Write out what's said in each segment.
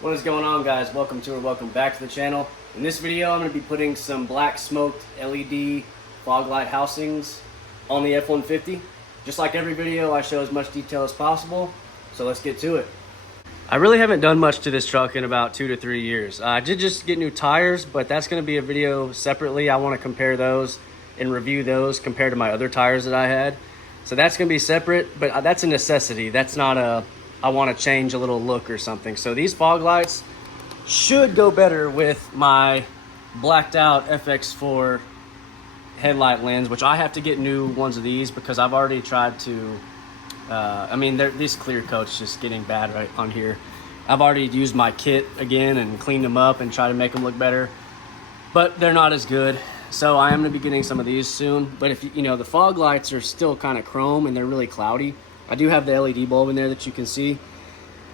What is going on, guys? Welcome to or welcome back to the channel. In this video I'm going to be putting some black smoked LED fog light housings on the F150. Just like every video, I show as much detail as possible, so let's get to it. I really haven't done much to this truck in about 2 to 3 years. I did just get new tires, but that's going to be a video separately. I want to compare those and review those compared to my other tires that I had. So that's going to be separate, but that's a necessity. That's not a I want to change a little look or something. So these fog lights should go better with my blacked out FX4 headlight lens, which I have to get new ones of these because I've already tried to, this clear coat's just getting bad right on here. I've already used my kit again and cleaned them up and tried to make them look better, but they're not as good. So I am going to be getting some of these soon. But if you know, the fog lights are still kind of chrome and they're really cloudy. I do have the LED bulb in there that you can see,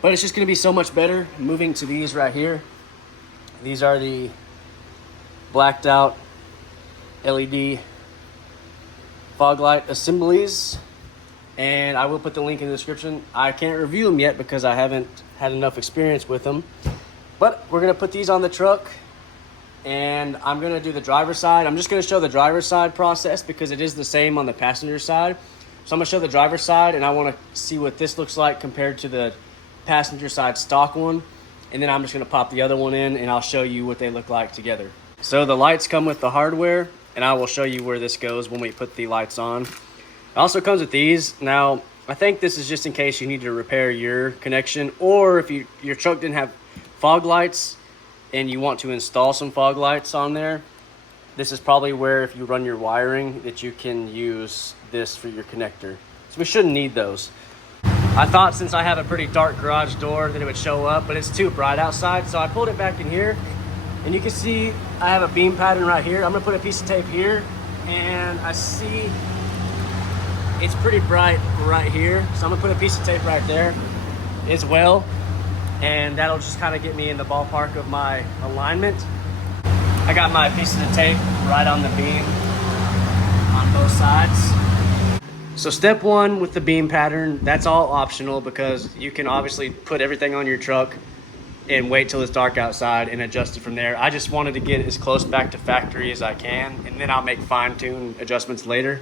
but it's just going to be so much better moving to these right here. These are the blacked out LED fog light assemblies, and I will put the link in the description. I can't review them yet because I haven't had enough experience with them, but we're going to put these on the truck, and I'm going to do the driver's side. I'm just going to show the driver's side process because it is the same on the passenger side. So I'm going to show the driver's side, and I want to see what this looks like compared to the passenger side stock one. And then I'm just going to pop the other one in, and I'll show you what they look like together. So the lights come with the hardware, and I will show you where this goes when we put the lights on. It also comes with these. Now, I think this is just in case you need to repair your connection, or if your truck didn't have fog lights and you want to install some fog lights on there. This is probably where, if you run your wiring, that you can use this for your connector. So we shouldn't need those. I thought since I have a pretty dark garage door that it would show up, but it's too bright outside. So I pulled it back in here, and you can see I have a beam pattern right here. I'm gonna put a piece of tape here, and I see it's pretty bright right here. So I'm gonna put a piece of tape right there as well, and that'll just kind of get me in the ballpark of my alignment. I got my pieces of tape right on the beam on both sides. So step one with the beam pattern, that's all optional because you can obviously put everything on your truck and wait till it's dark outside and adjust it from there. I just wanted to get as close back to factory as I can, and then I'll make fine-tune adjustments later.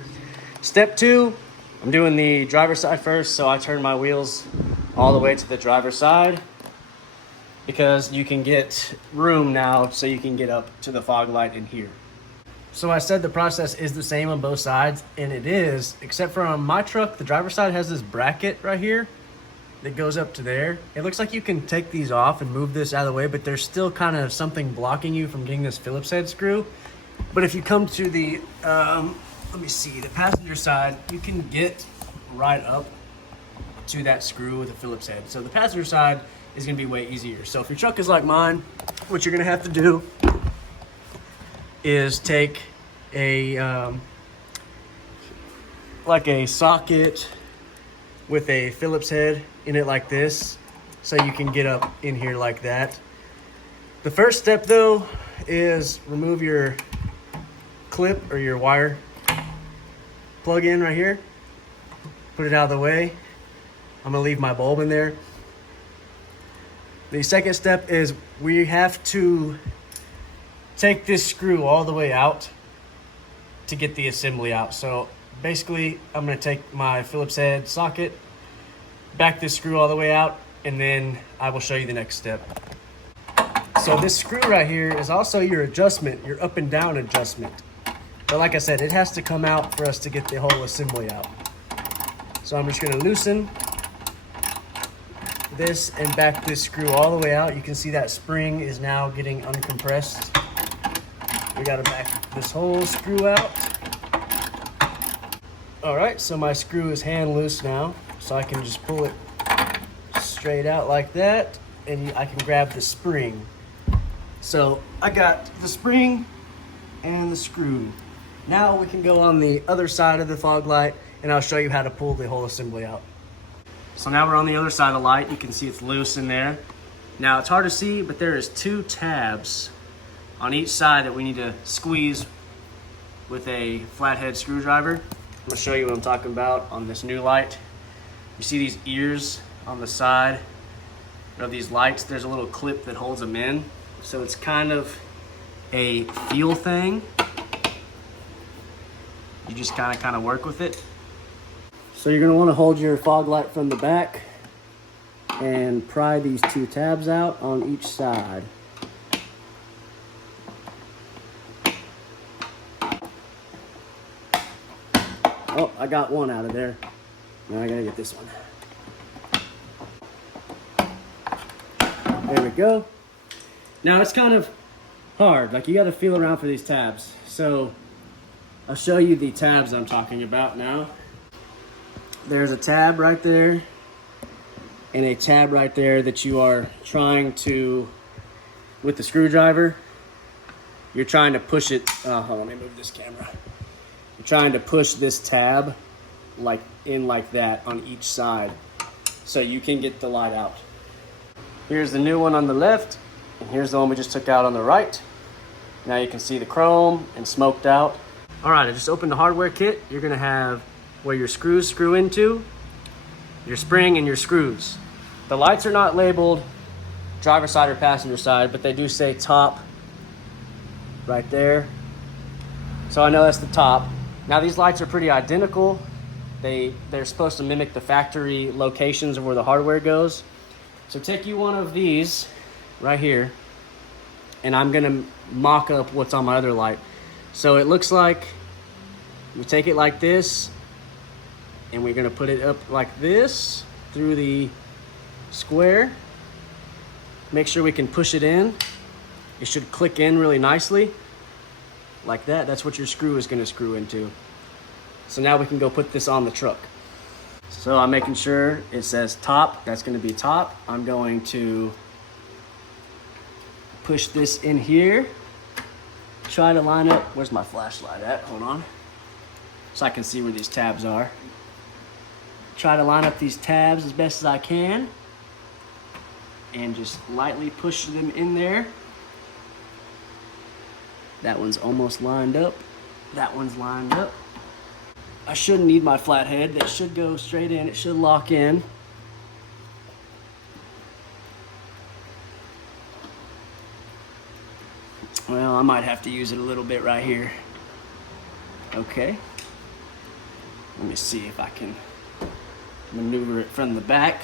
Step two, I'm doing the driver's side first, so I turn my wheels all the way to the driver's side, because you can get room now so you can get up to the fog light in here. So I said the process is the same on both sides, and it is, except for on my truck, the driver's side has this bracket right here that goes up to there. It looks like you can take these off and move this out of the way, but there's still kind of something blocking you from getting this Phillips head screw. But if you come to the, let me see, the passenger side, you can get right up to that screw with a Phillips head. So the passenger side is going to be way easier. So if your truck is like mine, what you're going to have to do is take a like a socket with a Phillips head in it like this, so you can get up in here like that. The first step though is remove your clip or your wire plug in right here, put it out of the way. I'm gonna leave my bulb in there. The second step is we have to take this screw all the way out to get the assembly out. So basically, I'm going to take my Phillips head socket, back this screw all the way out, and then I will show you the next step. So this screw right here is also your adjustment, your up and down adjustment. But like I said, it has to come out for us to get the whole assembly out. So I'm just going to loosen this and back this screw all the way out. You can see that spring is now getting uncompressed. We got to back this whole screw out. All right, so my screw is hand loose now, so I can just pull it straight out like that, and I can grab the spring. So I got the spring and the screw. Now we can go on the other side of the fog light, and I'll show you how to pull the whole assembly out. So now we're on the other side of the light. You can see it's loose in there. Now it's hard to see, but there is 2 tabs on each side that we need to squeeze with a flathead screwdriver. I'm gonna show you what I'm talking about on this new light. You see these ears on the side of these lights, there's a little clip that holds them in. So it's kind of a feel thing. You just kind of work with it. So you're gonna wanna hold your fog light from the back and pry these two tabs out on each side. Oh, I got one out of there. Now I gotta get this one. There we go. Now it's kind of hard, like you gotta feel around for these tabs. So I'll show you the tabs I'm talking about now. There's a tab right there and a tab right there that you are trying to, with the screwdriver, you're trying to push it. Hold on, let me move this camera. You're trying to push this tab like that on each side so you can get the light out. Here's the new one on the left, and here's the one we just took out on the right. Now you can see the chrome and smoked out. All right, I just opened the hardware kit. You're gonna have where your screws screw into, your spring and your screws. The lights are not labeled driver side or passenger side, but they do say top right there. So I know that's the top. Now these lights are pretty identical. They're supposed to mimic the factory locations of where the hardware goes. So take you one of these right here, and I'm gonna mock up what's on my other light. So it looks like we take it like this, and we're gonna put it up like this through the square. Make sure we can push it in. It should click in really nicely, like that. That's what your screw is gonna screw into. So now we can go put this on the truck. So I'm making sure it says top, that's gonna be top. I'm going to push this in here. Try to line up, where's my flashlight at? Hold on. So I can see where these tabs are. Try to line up these tabs as best as I can and just lightly push them in there. That one's almost lined up. That one's lined up. I shouldn't need my flathead. That should go straight in. It should lock in. Well, I might have to use it a little bit right here. Okay. Let me see if I can maneuver it from the back.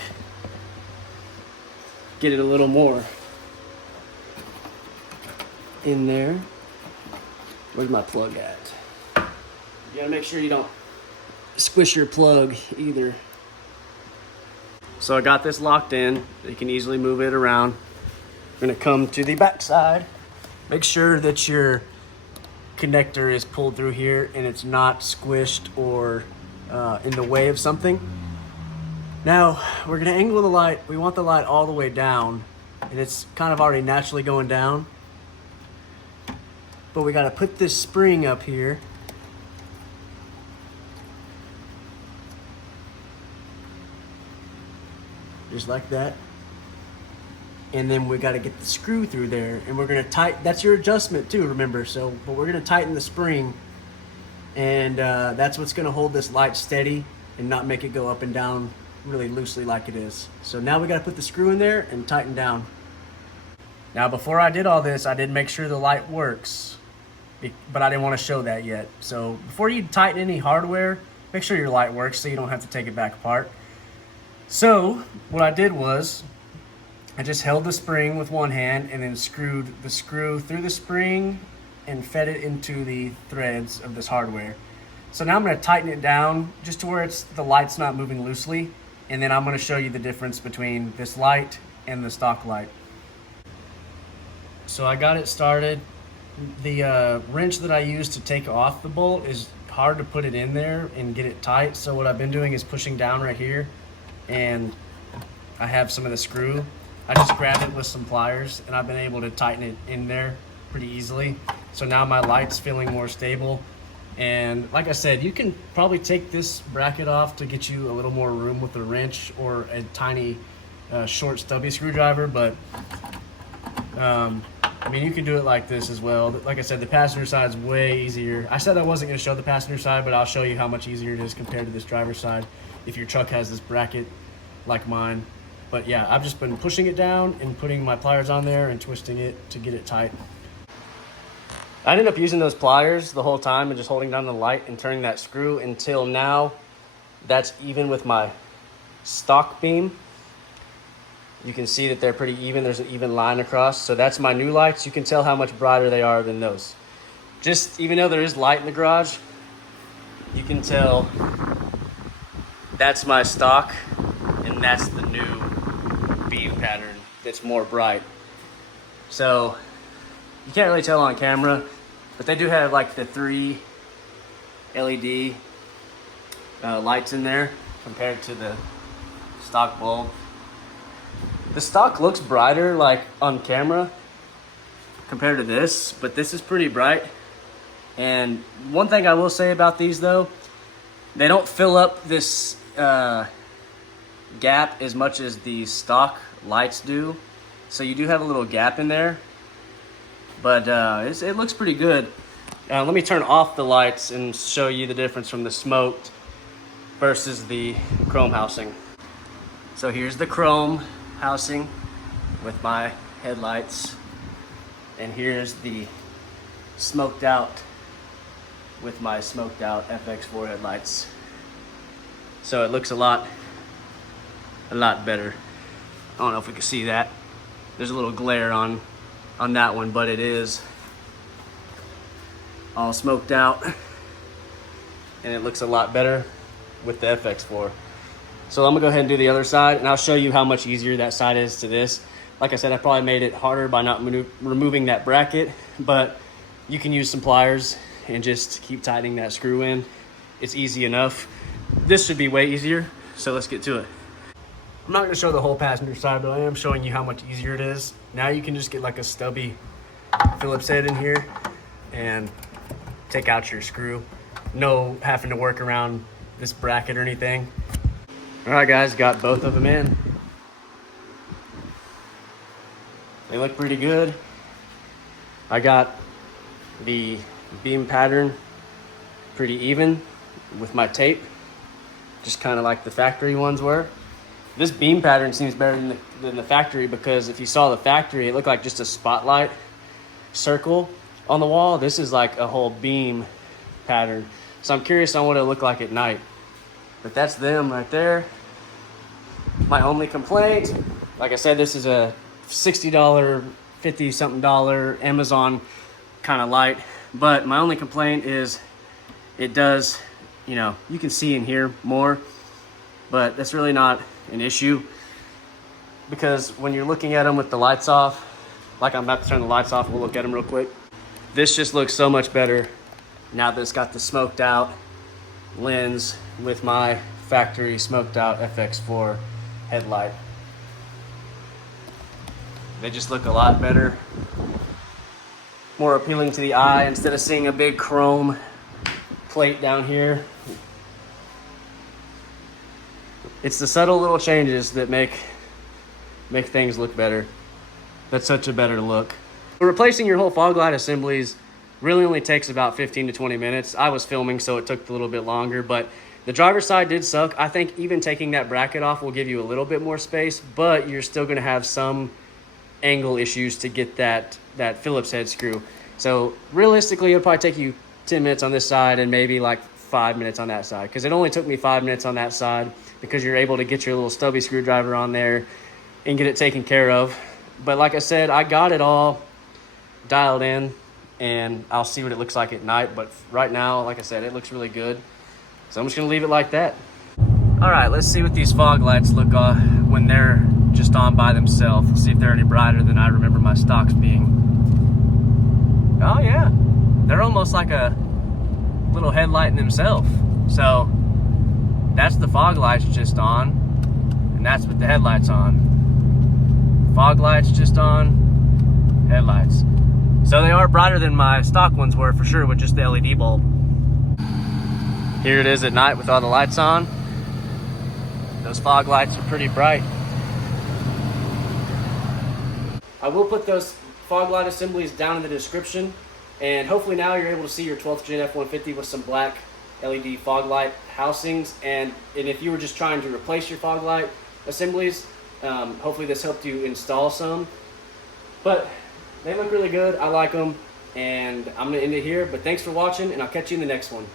Get it a little more in there. Where's my plug at? You gotta make sure you don't squish your plug either. So I got this locked in. You can easily move it around. I'm gonna come to the back side. Make sure that your connector is pulled through here and it's not squished or in the way of something. Now we're gonna angle the light. We want the light all the way down, and it's kind of already naturally going down. But we gotta put this spring up here. Just like that. And then we gotta get the screw through there, and we're gonna tighten, that's your adjustment too, remember. So, but we're gonna tighten the spring, and that's what's gonna hold this light steady and not make it go up and down really loosely like it is. So now we gotta put the screw in there and tighten down. Now before I did all this, I did make sure the light works, but I didn't wanna show that yet. So before you tighten any hardware, make sure your light works so you don't have to take it back apart. So what I did was, I just held the spring with one hand and then screwed the screw through the spring and fed it into the threads of this hardware. So now I'm gonna tighten it down just to where the light's not moving loosely, and then I'm gonna show you the difference between this light and the stock light. So I got it started. The wrench that I used to take off the bolt is hard to put it in there and get it tight. So what I've been doing is pushing down right here, and I have some of the screw. I just grabbed it with some pliers, and I've been able to tighten it in there pretty easily. So now my light's feeling more stable. And like I said, you can probably take this bracket off to get you a little more room with a wrench or a tiny short stubby screwdriver, but I mean, you can do it like this as well. Like I said, the passenger side's way easier. I said I wasn't gonna show the passenger side, but I'll show you how much easier it is compared to this driver's side if your truck has this bracket like mine. But yeah, I've just been pushing it down and putting my pliers on there and twisting it to get it tight. I ended up using those pliers the whole time and just holding down the light and turning that screw until now that's even with my stock beam. You can see that they're pretty even. There's an even line across. So that's my new lights. You can tell how much brighter they are than those. Just even though there is light in the garage, you can tell that's my stock and that's the new beam pattern that's more bright. So you can't really tell on camera, but they do have like the 3 LED lights in there compared to the stock bulb. The stock looks brighter like on camera compared to this, but this is pretty bright. And one thing I will say about these though, they don't fill up this gap as much as the stock lights do. So you do have a little gap in there, but it looks pretty good. Let me turn off the lights and show you the difference from the smoked versus the chrome housing. So here's the chrome housing with my headlights, and here's the smoked out with my smoked out FX4 headlights. So it looks a lot better. I don't know if we can see that. There's a little glare on that one, but it is all smoked out and it looks a lot better with the FX4. So I'm gonna go ahead and do the other side, and I'll show you how much easier that side is to this. Like I said, I probably made it harder by not removing that bracket, but you can use some pliers and just keep tightening that screw in. It's easy enough. This should be way easier, so let's get to it. I'm not gonna show the whole passenger side, but I am showing you how much easier it is. Now you can just get like a stubby Phillips head in here and take out your screw. No having to work around this bracket or anything. All right, guys, got both of them in. They look pretty good. I got the beam pattern pretty even with my tape, just kind of like the factory ones were. This beam pattern seems better than the factory, because if you saw the factory, it looked like just a spotlight circle on the wall. This is like a whole beam pattern. So I'm curious on what it'll look like at night. But that's them right there. My only complaint, like I said, this is a $60, $50-something Amazon kind of light. But my only complaint is it does, you know, you can see in here more, but that's really not an issue, because when you're looking at them with the lights off, like I'm about to turn the lights off, we'll look at them real quick. This just looks so much better now that it's got the smoked out lens with my factory smoked out FX4 headlight. They just look a lot better, more appealing to the eye, instead of seeing a big chrome plate down here. It's the subtle little changes that make things look better. That's such a better look. Replacing your whole fog light assemblies really only takes about 15 to 20 minutes. I was filming, so it took a little bit longer, but the driver's side did suck. I think even taking that bracket off will give you a little bit more space, but you're still gonna have some angle issues to get that Phillips head screw. So realistically, it'll probably take you 10 minutes on this side and maybe like 5 minutes on that side, because it only took me 5 minutes on that side, because you're able to get your little stubby screwdriver on there and get it taken care of. But like I said, I got it all dialed in, and I'll see what it looks like at night. But right now, like I said, it looks really good. So I'm just gonna leave it like that. All right, let's see what these fog lights look when they're just on by themselves. Let's see if they're any brighter than I remember my stocks being. Oh yeah, they're almost like a little headlight in themselves. So that's the fog lights just on, and that's with the headlights on. Fog lights just on, headlights. So they are brighter than my stock ones were for sure with just the LED bulb. Here it is at night with all the lights on. Those fog lights are pretty bright. I will put those fog light assemblies down in the description, and hopefully now you're able to see your 12th gen F-150 with some black LED fog light housings. And if you were just trying to replace your fog light assemblies, Hopefully this helped you install some. But they look really good. I like them. And I'm going to end it here. But thanks for watching, and I'll catch you in the next one.